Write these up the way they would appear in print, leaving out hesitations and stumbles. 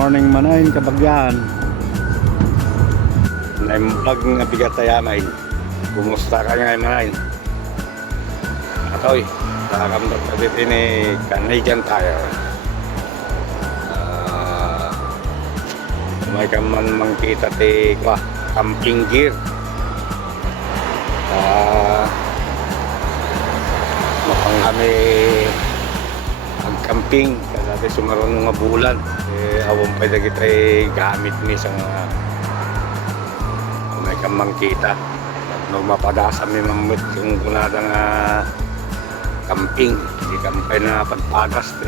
morning manahin kabagyan. Naimbag nga bigat tayanay. Kumusta ka nga manahin? Atoy, nakakamdot ka dito ni Canadian Tire. May kaman mangkita ti camping gear. Mapang kami camping kasi sumaron nga bulan awon pa dagi tay gamit ni sa may kamang kita no mapadasa mi mamut kung kunada nga camping di kampay na pagpagas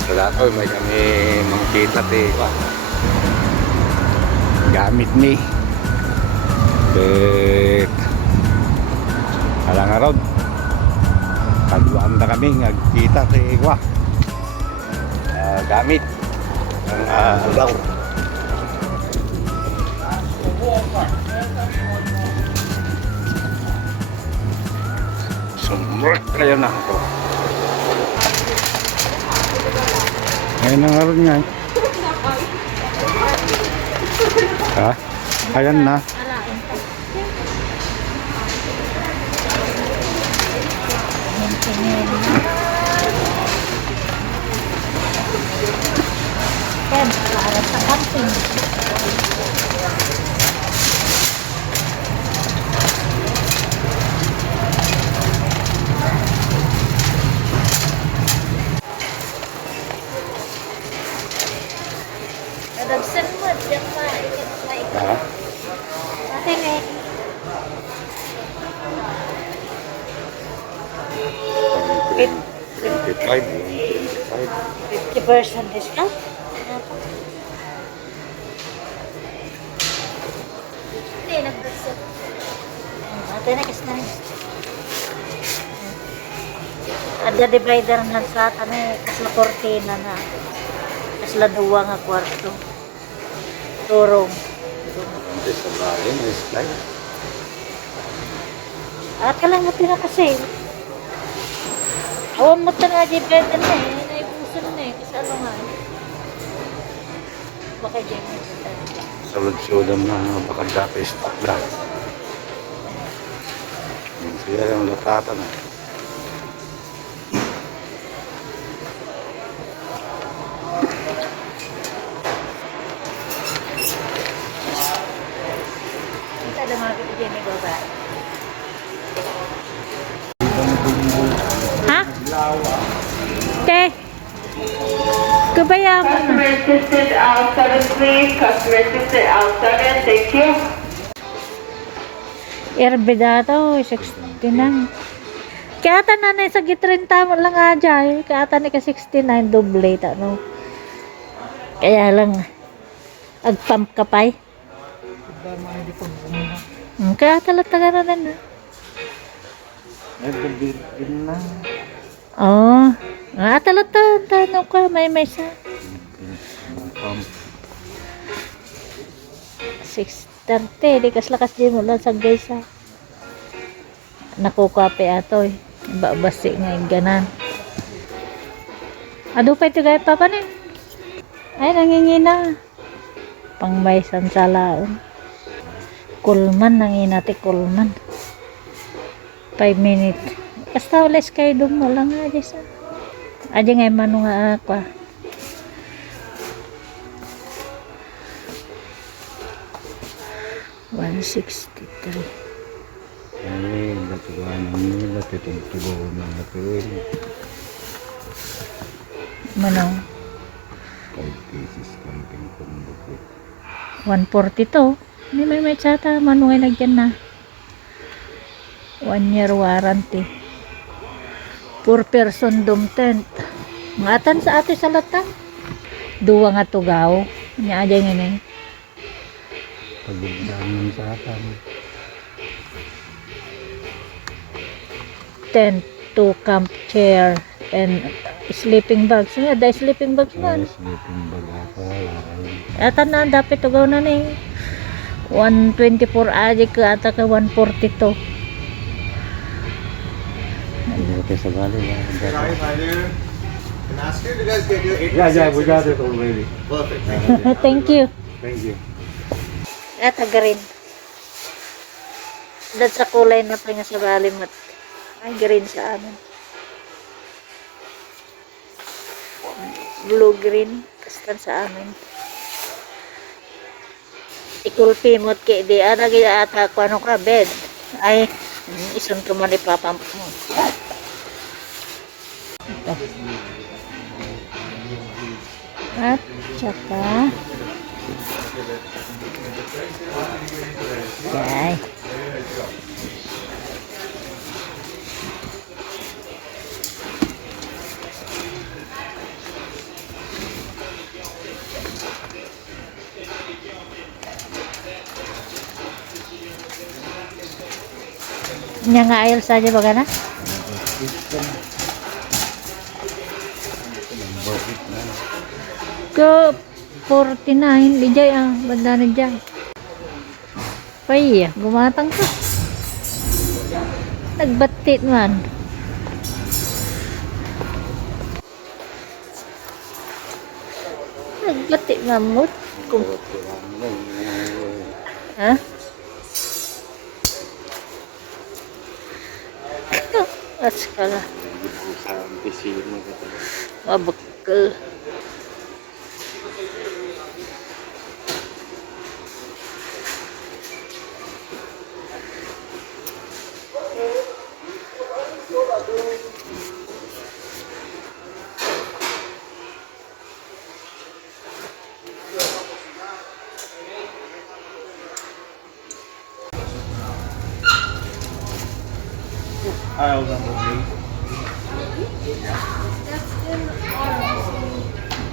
sa dato may kami mangkita gamit ni alang araw kaduan na kami nagkita gamit ang alaw. Sumurot kayo na ito. Ngayon ang araw niya ha? Ayan na. Yan, para sa camping. Nagsan mo, diyan pa. Ha? Okay, eh. 50% discount? Hindi, nag-discount. Ate na kasi na rin. Ada divider lang sa atin eh. Kasla kortina na. Kasla duwa nga kwarto. Turong. At ka lang natin na kasi. Awan mo na divider na eh. Naipusan na eh. Kasi ano nga eh. Baka dyan mo sa Sulod-sulod na baka dati stock na. Siya yung latatan na. Kita ada mga bibigyan ni Baba. Ha? Te. Kabaya mo. Customer assistant aisle 7 please. Customer assistant aisle 7, thank you. Erbida to, 69. Kaya ata na sa gitrinta mo lang nga dyan. Kaya ata na ka 69, doble ta, no? Kaya lang, agpump ka pa eh. Kaya talaga na rin, na. oh. Talaga, tanong ka, may sa. 6:30, di kas-lakas di mo lang sa guys ha. Nakukape ato eh. Babasi nga yung ganan. Ado pa ito gaya pa pa na. Ay, nangingina. Pang may sansalaon. Kulman, nanginati kulman. 5 minutes. Basta ulis kayo doon mo lang nga dyan sa. Aja nga manu nga ako. 163. Ay, latuan nila titubo na natin. Manong 5 pieces camping combo. 142. May tsata. Manong ay nagyan na. 1 year warranty. 4 person dom tent. Ngatan sa ate sa lata. Duwa nga tugaw. Nya aja nga ni. Pagdaman sa atin. Tent, 2 camp chair, and sleeping bags. Nga, dahil sleeping bags man. Sleeping bag ako. Ata na, dapat tugaw na ni. 124 aja ka, ata ka 142. Hindi ko sa bali. ask you, you guys get your 8%? Yeah, we got it already. Perfect. Thank you. Thank you. At green. Dahil sa kulay na pa nga sa balimot. Ay, green sa amin. Blue-green. Kastan sa amin. Ikulpi mo't kay di. Lagi ata ko ano ka, bed. Ay, isun ko man ipapamp mo. Ito. At saka ay. Nya nga ayos saja baga na? Ke 49 di jay banda na jay. Pay gumatang ka. Nagbatit man. Nagbatit mamut. Ha? At skala. Mabakal. Aisle number 8.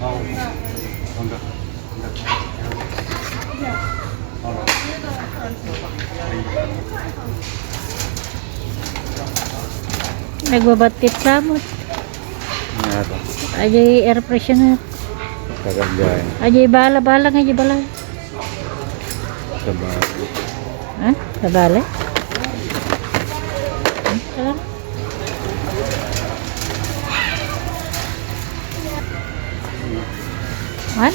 Oh, on the all right. Nagbabatit samot. Nga ito. Ajay air freshener. Kagagay. Ajay bala-bala nga ajay bala. Sa bahay. Ha? Kabala? What?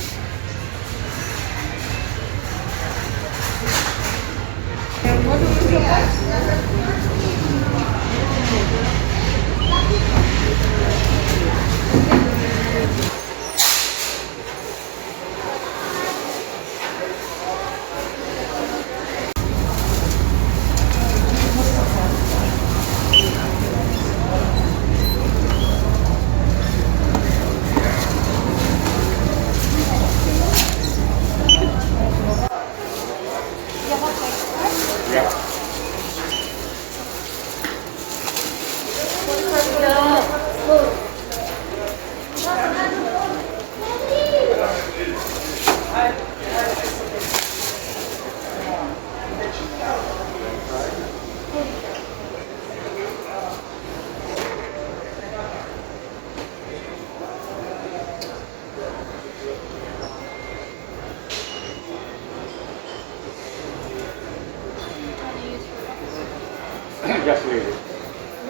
Just leave it.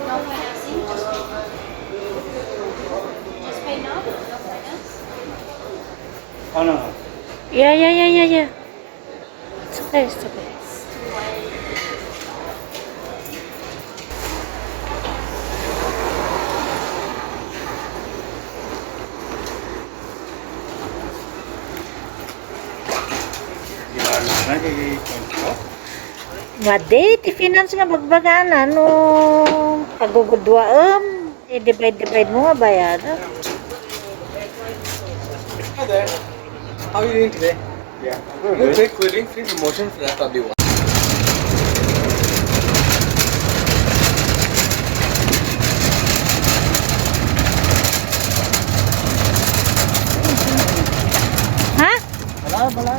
No financing, just pay now. Just pay now, no finance. Oh, no. Yeah. It's okay, it's okay. Wadi, ti-finance nga bagbagaan, ano, pagugudwaam, i-divide mo nga bayaran. Hi there. How are you doing today? Yeah. Good. Quick cooling, free promotion for FW1. Ha? Bala.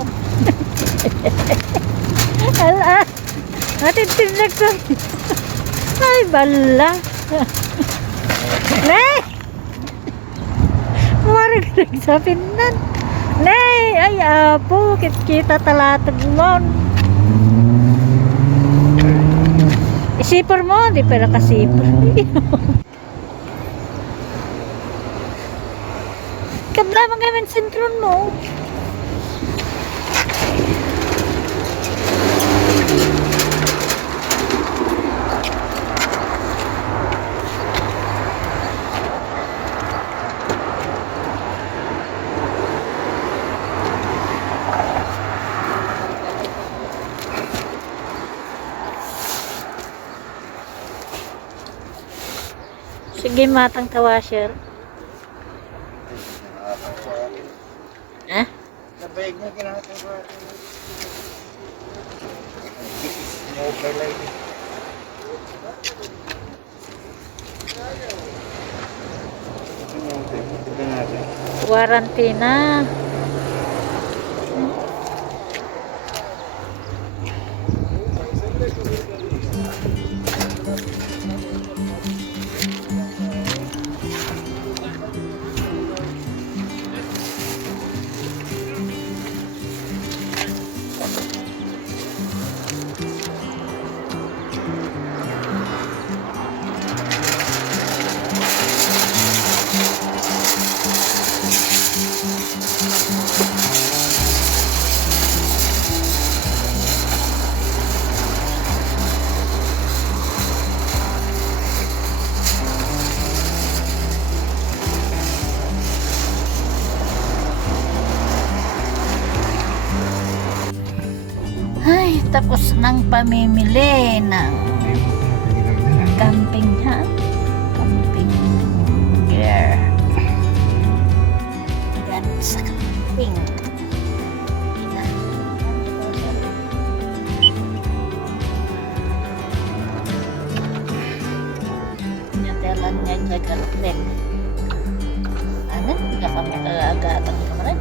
Ala, natin tinag ko. Ay, bala. Nay! Marag nagsapinan. Nay! Ay, apo, kita talatag mo. Isipar mo, di pala kasipar. magamin sentron mo. Sige, matang tawasher. Eh? Sabay mo kinakatawa. Warranty na. Ay, tapos nang pamimili ng camping ha? Camping gear. Gan sa camping. Ina. Nyatelan niya jaga rin. Ano? Hindi kami kagagatan kemarin.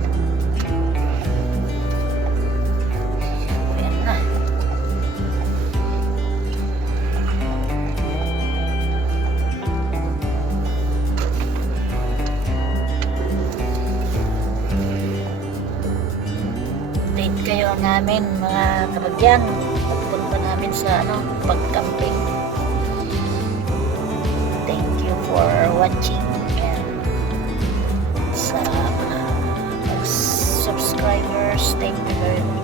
Update kayo namin mga kabagyan pagpunta namin sa pag-camping. Thank you for watching and sa mga subscribers, thank you very much.